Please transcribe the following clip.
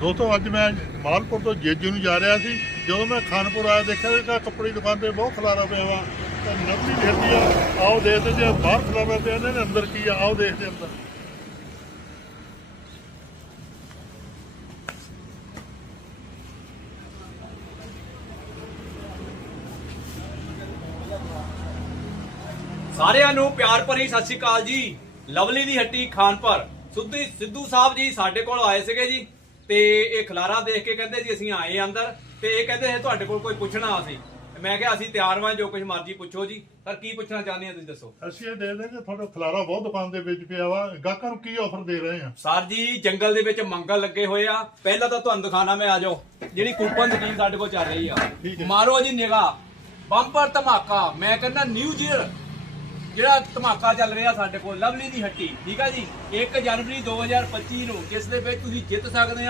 ਦੋਸਤੋ, ਅੱਜ ਮੈਂ ਮਾਲਪੁਰ ਤੋਂ ਜੇਜੂ ਨੂੰ ਜਾ ਰਿਹਾ ਸੀ। ਜਦੋਂ ਮੈਂ ਖਾਨਪੁਰ ਆਇਆ, ਦੇਖਿਆ ਕਿ ਕੱਪੜੇ ਦੀ ਦੁਕਾਨ ਤੇ ਬਹੁਤ ਖਲਾਰਾ ਪਿਆ ਵਾ। ਤਾਂ ਨਵੀਂ ਦੇਖਦੀ ਆ, ਆਓ ਦੇਖਦੇ ਜੇ ਬਾਹਰ ਖਲਾਰਾ ਪਿਆ ਇਹਨਾਂ ਦੇ ਅੰਦਰ ਕੀ ਆ, ਆਓ ਦੇਖਦੇ ਅੰਦਰ। ਸਾਰਿਆਂ ਨੂੰ ਪਿਆਰ ਭਰੀ ਸਤਿ ਸ਼੍ਰੀ ਅਕਾਲ ਜੀ। ਲਵਲੀ ਦੀ ਹੱਟੀ ਖਾਨਪੁਰ। ਸੁੱਧੀ ਸਿੱਧੂ ਸਾਹਿਬ ਜੀ ਸਾਡੇ ਕੋਲ ਆਏ ਸੀਗੇ ਜੀ। ਤੇ ਇਹ ਖਲਾਰਾ ਦੇਖ ਕੇ ਕਹਿੰਦੇ ਜੀ ਅਸੀਂ ਆਏ ਅੰਦਰ ਤੇ ਇਹ ਕਹਿੰਦੇ ਸੀ ਤੁਹਾਡੇ ਕੋਲ ਕੋਈ ਪੁੱਛਣਾ ਅਸੀਂ। ਮੈਂ ਕਿਹਾ ਅਸੀਂ ਤਿਆਰ ਵਾਂ ਜੋ ਕੁਝ ਮਰਜ਼ੀ ਪੁੱਛੋ ਜੀ। ਸਰ ਕੀ ਪੁੱਛਣਾ ਚਾਹੁੰਦੇ ਆ ਤੁਸੀਂ ਦੱਸੋ? ਅਸੀਂ ਇਹ ਦੇਖਦੇ ਕਿ ਤੁਹਾਡਾ ਖਲਾਰਾ ਬਹੁਤ ਦੁਕਾਨ ਦੇ ਵਿੱਚ ਪਿਆ ਵਾ। ਗਾਹਕਾਂ ਨੂੰ ਕੀ ਆਫਰ ਦੇ ਰਹੇ ਆ? ਸਰ ਜੀ ਜੰਗਲ ਦੇ ਵਿੱਚ ਮੰਗਲ ਲੱਗੇ ਹੋਏ ਆ। ਪਹਿਲਾਂ ਤਾਂ ਤੁਹਾਨੂੰ ਦਿਖਾਣਾ ਮੈਂ ਆ ਜਾਓ। ਜਿਹੜੀ ਕੂਪਨ ਸਕੀਮ ਸਾਡੇ ਕੋਲ ਚੱਲ ਰਹੀ ਠੀਕ ਆ ਹੈ। ਮਾਰੋ ਜੀ ਨਿਗਾਹ। ਬੰਪਰ ਧਮਾਕਾ। ਮੈਂ ਕਹਿੰਦਾ ਨਿਊ ਈਅਰ ਜਿਹੜਾ ਧਮਾਕਾ ਚੱਲ ਰਿਹਾ ਸਾਡੇ ਕੋਲ ਲਵਲੀ ਦੀ ਹੱਟੀ। ਠੀਕ ਆ ਜੀ? 1 ਜਨਵਰੀ 2025 ਨੂੰ ਜਿਸ ਦੇ ਵਿੱਚ ਤੁਸੀਂ ਜਿੱਤ ਸਕਦੇ ਆ।